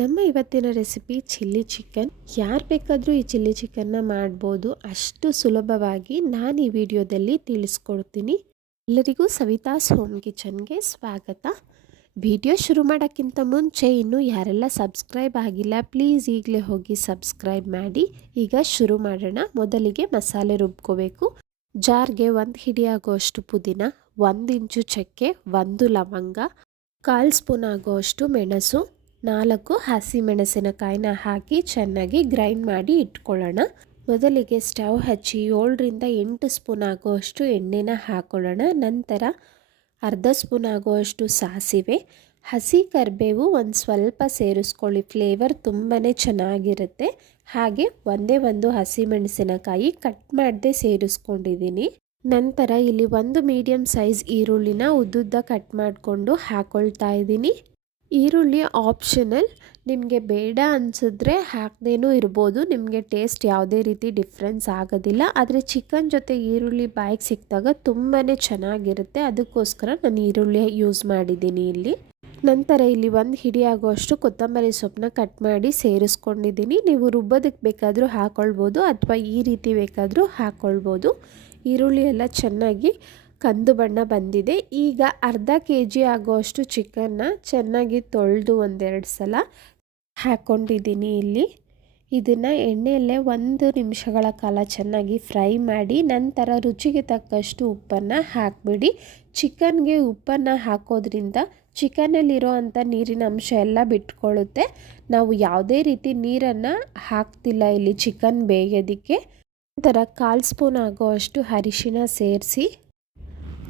ನಮ್ಮ ಇವತ್ತಿನ recipe chilli chicken. ಯಾರು ಬೇಕಾದರೂ ಈ ಚಿಲ್ಲಿ ಚಿಕನ್ನ ಮಾಡ್ಬೋದು. ಅಷ್ಟು ಸುಲಭವಾಗಿ ನಾನು ಈ ವಿಡಿಯೋದಲ್ಲಿ ತಿಳಿಸ್ಕೊಡ್ತೀನಿ. ಎಲ್ಲರಿಗೂ ಸವಿತಾಸ್ ಹೋಮ್ ಕಿಚನ್ಗೆ ಸ್ವಾಗತ. ವಿಡಿಯೋ ಶುರು ಮಾಡೋಕ್ಕಿಂತ ಮುಂಚೆ ಇನ್ನೂ ಯಾರೆಲ್ಲ ಸಬ್ಸ್ಕ್ರೈಬ್ ಆಗಿಲ್ಲ, ಪ್ಲೀಸ್ ಈಗಲೇ ಹೋಗಿ ಸಬ್ಸ್ಕ್ರೈಬ್ ಮಾಡಿ. ಈಗ ಶುರು ಮಾಡೋಣ. ಮೊದಲಿಗೆ ಮಸಾಲೆ ರುಬ್ಕೋಬೇಕು. ಜಾರ್ಗೆ ಒಂದು ಹಿಡಿ ಆಗೋಷ್ಟು ಪುದೀನ, ಒಂದು ಇಂಚು ಚಕ್ಕೆ, ಒಂದು ಲವಂಗ, ಕಾಲು ಸ್ಪೂನ್ ಆಗೋಷ್ಟು ಮೆಣಸು ನಾಲ್ಕು ಹಸಿ ಮೆಣಸಿನಕಾಯಿನ ಹಾಕಿ ಚೆನ್ನಾಗಿ ಗ್ರೈಂಡ್ ಮಾಡಿ ಇಟ್ಕೊಳ್ಳೋಣ. ಮೊದಲಿಗೆ ಸ್ಟವ್ ಹಚ್ಚಿ ಏಳರಿಂದ ಎಂಟು ಸ್ಪೂನ್ ಆಗುವಷ್ಟು ಎಣ್ಣೆನ ಹಾಕೊಳ್ಳೋಣ. ನಂತರ ಅರ್ಧ ಸ್ಪೂನ್ ಆಗುವಷ್ಟು ಸಾಸಿವೆ, ಹಸಿ ಕರಿಬೇವು ಒಂದು ಸ್ವಲ್ಪ ಸೇರಿಸ್ಕೊಳ್ಳಿ. ಫ್ಲೇವರ್ ತುಂಬಾ ಚೆನ್ನಾಗಿರುತ್ತೆ. ಹಾಗೆ ಒಂದೇ ಒಂದು ಹಸಿ ಮೆಣಸಿನಕಾಯಿ ಕಟ್ ಮಾಡದೆ ಸೇರಿಸ್ಕೊಂಡಿದ್ದೀನಿ. ನಂತರ ಇಲ್ಲಿ ಒಂದು ಮೀಡಿಯಮ್ ಸೈಜ್ ಈರುಳ್ಳಿನ ಉದ್ದುದ್ದ ಕಟ್ ಮಾಡಿಕೊಂಡು ಹಾಕೊಳ್ತಾ ಇದ್ದೀನಿ. ಈರುಳ್ಳಿ ಆಪ್ಷನಲ್ ನಿಮಗೆ ಬೇಡ ಅನಿಸಿದ್ರೆ ಹಾಕದೇನೂ ಇರ್ಬೋದು. ನಿಮಗೆ ಟೇಸ್ಟ್ ಯಾವುದೇ ರೀತಿ ಡಿಫ್ರೆನ್ಸ್ ಆಗೋದಿಲ್ಲ. ಆದರೆ ಚಿಕನ್ ಜೊತೆ ಈರುಳ್ಳಿ ಬಾಯಿಗೆ ಸಿಕ್ಕಿದಾಗ ತುಂಬಾ ಚೆನ್ನಾಗಿರುತ್ತೆ. ಅದಕ್ಕೋಸ್ಕರ ನಾನು ಈರುಳ್ಳಿ ಯೂಸ್ ಮಾಡಿದ್ದೀನಿ ಇಲ್ಲಿ. ನಂತರ ಇಲ್ಲಿ ಒಂದು ಹಿಡಿ ಆಗುವಷ್ಟು ಕೊತ್ತಂಬರಿ ಸೊಪ್ಪನ್ನ ಕಟ್ ಮಾಡಿ ಸೇರಿಸ್ಕೊಂಡಿದ್ದೀನಿ. ನೀವು ರುಬ್ಬೋದಕ್ಕೆ ಬೇಕಾದರೂ ಹಾಕ್ಕೊಳ್ಬೋದು ಅಥವಾ ಈ ರೀತಿ ಬೇಕಾದರೂ ಹಾಕ್ಕೊಳ್ಬೋದು ಈರುಳ್ಳಿ ಎಲ್ಲ ಚೆನ್ನಾಗಿ ಕಂದು ಬಣ್ಣ ಬಂದಿದೆ. ಈಗ ಅರ್ಧ ಕೆ ಜಿ ಆಗೋಷ್ಟು ಚಿಕನ್ನ ಚೆನ್ನಾಗಿ ತೊಳೆದು ಒಂದೆರಡು ಸಲ ಹಾಕ್ಕೊಂಡಿದ್ದೀನಿ ಇಲ್ಲಿ. ಇದನ್ನು ಎಣ್ಣೆಯಲ್ಲೇ ಒಂದು ನಿಮಿಷಗಳ ಕಾಲ ಚೆನ್ನಾಗಿ ಫ್ರೈ ಮಾಡಿ ನಂತರ ರುಚಿಗೆ ತಕ್ಕಷ್ಟು ಉಪ್ಪನ್ನು ಹಾಕಿಬಿಡಿ. ಚಿಕನ್ಗೆ ಉಪ್ಪನ್ನು ಹಾಕೋದ್ರಿಂದ ಚಿಕನಲ್ಲಿರೋ ಅಂಥ ನೀರಿನ ಅಂಶ ಎಲ್ಲ ಬಿಟ್ಕೊಳ್ಳುತ್ತೆ. ನಾವು ಯಾವುದೇ ರೀತಿ ನೀರನ್ನು ಹಾಕ್ತಿಲ್ಲ ಇಲ್ಲಿ ಚಿಕನ್ ಬೇಯೋದಕ್ಕೆ. ನಂತರ ಕಾಲು ಸ್ಪೂನ್ ಆಗೋಷ್ಟು ಅರಿಶಿನ ಸೇರಿಸಿ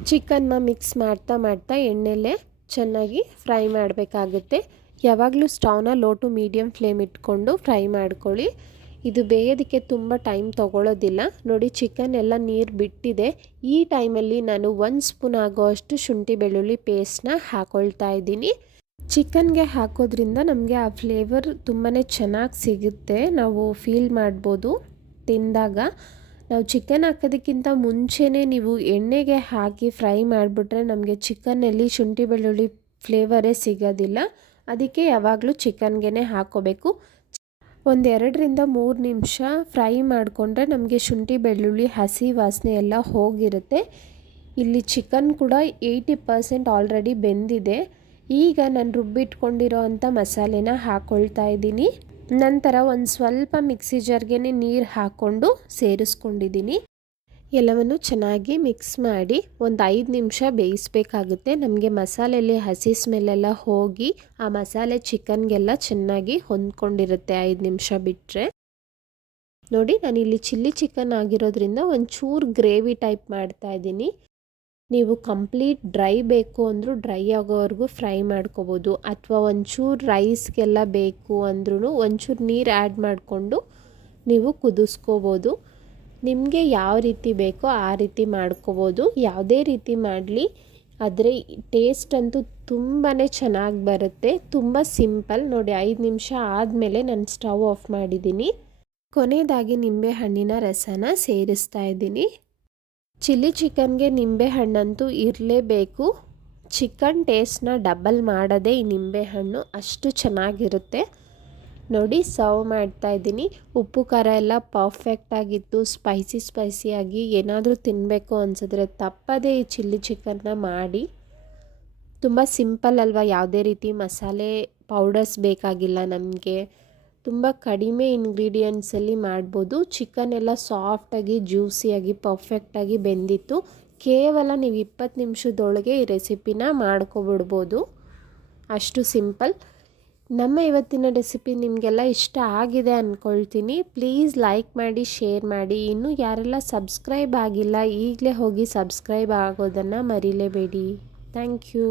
ಚಿಕನ್ನ ಮಿಕ್ಸ್ ಮಾಡ್ತಾ ಮಾಡ್ತಾ ಎಣ್ಣೆಲೆ ಚೆನ್ನಾಗಿ ಫ್ರೈ ಮಾಡಬೇಕಾಗುತ್ತೆ. ಯಾವಾಗಲೂ ಸ್ಟವ್ನ ಲೋ ಟು ಮೀಡಿಯಮ್ ಫ್ಲೇಮ್ ಇಟ್ಕೊಂಡು ಫ್ರೈ ಮಾಡ್ಕೊಳ್ಳಿ. ಇದು ಬೇಯೋದಕ್ಕೆ ತುಂಬ ಟೈಮ್ ತೊಗೊಳ್ಳೋದಿಲ್ಲ ನೋಡಿ ಚಿಕನ್ ಎಲ್ಲ ನೀರು ಬಿಟ್ಟಿದೆ. ಈ ಟೈಮಲ್ಲಿ ನಾನು ಒಂದು ಸ್ಪೂನ್ ಆಗೋಷ್ಟು ಶುಂಠಿ ಬೆಳ್ಳುಳ್ಳಿ ಪೇಸ್ಟ್ನ ಹಾಕೊಳ್ತಾ ಇದ್ದೀನಿ. ಚಿಕನ್ಗೆ ಹಾಕೋದ್ರಿಂದ ನಮಗೆ ಆ ಫ್ಲೇವರ್ ತುಂಬಾ ಚೆನ್ನಾಗಿ ಸಿಗುತ್ತೆ. ನಾವು ಫೀಲ್ ಮಾಡ್ಬೋದು ತಿಂದಾಗ. ನಾವು ಚಿಕನ್ ಹಾಕೋದಕ್ಕಿಂತ ಮುಂಚೆನೇ ನೀವು ಎಣ್ಣೆಗೆ ಹಾಕಿ ಫ್ರೈ ಮಾಡಿಬಿಟ್ರೆ ನಮಗೆ ಚಿಕನ್ನಲ್ಲಿ ಶುಂಠಿ ಬೆಳ್ಳುಳ್ಳಿ ಫ್ಲೇವರೇ ಸಿಗೋದಿಲ್ಲ. ಅದಕ್ಕೆ ಯಾವಾಗಲೂ ಚಿಕನ್ಗೆ ಹಾಕೋಬೇಕು ಒಂದೆರಡರಿಂದ ಮೂರು ನಿಮಿಷ ಫ್ರೈ ಮಾಡಿಕೊಂಡ್ರೆ ನಮಗೆ ಶುಂಠಿ ಬೆಳ್ಳುಳ್ಳಿ, ಹಸಿ ವಾಸನೆ ಎಲ್ಲ ಹೋಗಿರುತ್ತೆ. ಇಲ್ಲಿ ಚಿಕನ್ ಕೂಡ ಏಯ್ಟಿ ಪರ್ಸೆಂಟ್ ಆಲ್ರೆಡಿ ಬೆಂದಿದೆ. ಈಗ ನಾನು ರುಬ್ಬಿಟ್ಕೊಂಡಿರೋ ಅಂಥ ಮಸಾಲೆನ ಹಾಕ್ಕೊಳ್ತಾ ಇದ್ದೀನಿ. ನಂತರ ಒಂದು ಸ್ವಲ್ಪ ಮಿಕ್ಸಿ ಜಾರ್ಗೆ ನೀರು ಹಾಕ್ಕೊಂಡು ಸೇರಿಸ್ಕೊಂಡಿದ್ದೀನಿ ಎಲ್ಲವನ್ನು ಚೆನ್ನಾಗಿ ಮಿಕ್ಸ್ ಮಾಡಿ ಒಂದು ಐದು ನಿಮಿಷ ಬೇಯಿಸ್ಬೇಕಾಗುತ್ತೆ. ನಮಗೆ ಮಸಾಲೆಯಲ್ಲಿ ಹಸಿ ಸ್ಮೆಲ್ಲೆಲ್ಲ ಹೋಗಿ ಆ ಮಸಾಲೆ ಚಿಕನ್ಗೆಲ್ಲ ಚೆನ್ನಾಗಿ ಹೊಂದ್ಕೊಂಡಿರುತ್ತೆ ಐದು ನಿಮಿಷ ಬಿಟ್ಟರೆ ನೋಡಿ ನಾನಿಲ್ಲಿ ಚಿಲ್ಲಿ ಚಿಕನ್ ಆಗಿರೋದ್ರಿಂದ ಒಂಚೂರು ಗ್ರೇವಿ ಟೈಪ್ ಮಾಡ್ತಾ ಇದ್ದೀನಿ ನೀವು ಕಂಪ್ಲೀಟ್ ಡ್ರೈ ಬೇಕು ಅಂದರೂ ಡ್ರೈ ಆಗೋವರೆಗೂ ಫ್ರೈ ಮಾಡ್ಕೋಬೋದು. ಅಥವಾ ಒಂಚೂರು ರೈಸ್ಗೆಲ್ಲ ಬೇಕು ಅಂದ್ರೂ ಒಂಚೂರು ನೀರು ಆ್ಯಡ್ ಮಾಡಿಕೊಂಡು ನೀವು ಕುದಿಸ್ಕೋಬೋದು. ನಿಮಗೆ ಯಾವ ರೀತಿ ಬೇಕೋ ಆ ರೀತಿ ಮಾಡ್ಕೋಬೋದು. ಯಾವುದೇ ರೀತಿ ಮಾಡಲಿ, ಆದರೆ ಟೇಸ್ಟ್ ಅಂತೂ ತುಂಬಾ ಚೆನ್ನಾಗಿ ಬರುತ್ತೆ. ತುಂಬ ಸಿಂಪಲ್. ನೋಡಿ, ಐದು ನಿಮಿಷ ಆದಮೇಲೆ ನಾನು ಸ್ಟವ್ ಆಫ್ ಮಾಡಿದ್ದೀನಿ. ಕೊನೆಯದಾಗಿ ನಿಂಬೆ ಹಣ್ಣಿನ ರಸನ ಸೇರಿಸ್ತಾ ಇದ್ದೀನಿ. ಚಿಲ್ಲಿ ಚಿಕನ್ಗೆ ನಿಂಬೆ ಹಣ್ಣಂತೂ ಇರಲೇಬೇಕು. ಚಿಕನ್ ಟೇಸ್ಟ್ನ ಡಬಲ್ ಮಾಡೋದೇ ಈ ನಿಂಬೆಹಣ್ಣು ಅಷ್ಟು ಚೆನ್ನಾಗಿರುತ್ತೆ. ನೋಡಿ, ಸರ್ವ್ ಮಾಡ್ತಾ ಇದ್ದೀನಿ. ಉಪ್ಪು, ಖಾರ ಎಲ್ಲ ಪರ್ಫೆಕ್ಟಾಗಿತ್ತು ಸ್ಪೈಸಿ ಸ್ಪೈಸಿಯಾಗಿ ಏನಾದರೂ ತಿನ್ನಬೇಕು ಅನಿಸಿದ್ರೆ ತಪ್ಪದೇ ಈ ಚಿಲ್ಲಿ ಚಿಕನ್ನ ಮಾಡಿ. ತುಂಬ ಸಿಂಪಲ್ ಅಲ್ವಾ? ಯಾವುದೇ ರೀತಿ ಮಸಾಲೆ ಪೌಡರ್ಸ್ ಬೇಕಾಗಿಲ್ಲ ನಮಗೆ. ತುಂಬ ಕಡಿಮೆ ಇಂಗ್ರೀಡಿಯೆಂಟ್ಸಲ್ಲಿ ಮಾಡ್ಬೋದು. ಚಿಕನ್ ಎಲ್ಲ ಸಾಫ್ಟಾಗಿ ಜ್ಯೂಸಿಯಾಗಿ ಪರ್ಫೆಕ್ಟಾಗಿ ಬೆಂದಿತ್ತು. ಕೇವಲ ನೀವು ಇಪ್ಪತ್ತು ನಿಮಿಷದೊಳಗೆ ಈ ರೆಸಿಪಿನ ಮಾಡ್ಕೊಬಿಡ್ಬೋದು. ಅಷ್ಟು ಸಿಂಪಲ್ ನಮ್ಮ ಇವತ್ತಿನ ರೆಸಿಪಿ ನಿಮಗೆಲ್ಲ ಇಷ್ಟ ಆಗಿದೆ ಅಂದ್ಕೊಳ್ತೀನಿ ಪ್ಲೀಸ್ ಲೈಕ್ ಮಾಡಿ ಶೇರ್ ಮಾಡಿ. ಇನ್ನೂ ಯಾರೆಲ್ಲ ಸಬ್ಸ್ಕ್ರೈಬ್ ಆಗಿಲ್ಲ, ಈಗಲೇ ಹೋಗಿ ಸಬ್ಸ್ಕ್ರೈಬ್ ಆಗೋದನ್ನು ಮರಿಲೇಬೇಡಿ. Thank you